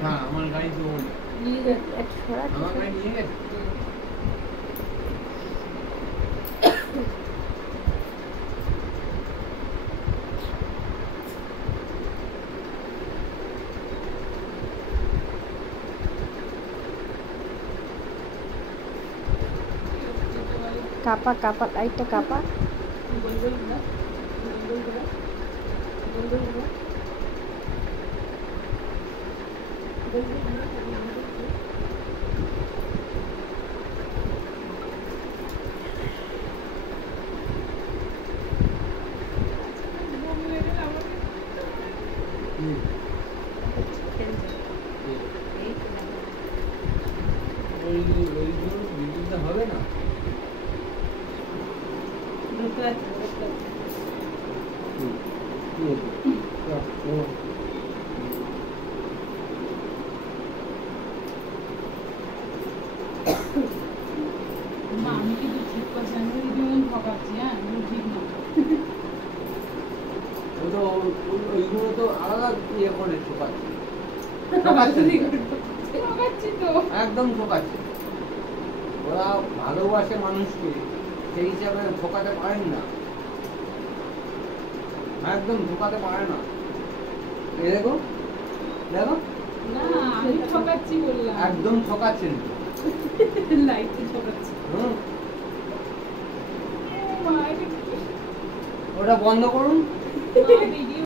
হ্যাঁ আমার গাড়ি তো নিয়ে গেছে এক ছড়া আমার গাড়ি নিয়ে গেছে কাপা কাপা লাইটটা কাপা হবে না আমি কিন্তু ঠিক করছি আমি যেমন ঠকাচ্ছি হ্যাঁ ঠিক না ওইগুলো তো আলাদা ইয়ে করে ঠকাচ্ছে ঠকাচ্ছি তো একদম ঠকাচ্ছে ওরা ভালোবাসে মানুষকে সেই হিসাবে ঠকাতে পারেন না একদম ঠকাতে পারে না দেখো দেখো না আমি ঠকাচ্ছি বললাম একদম ঠকাচ্ছেন লাইটে ঠকাচ্ছি ওটা বন্ধ করুন ভিডিও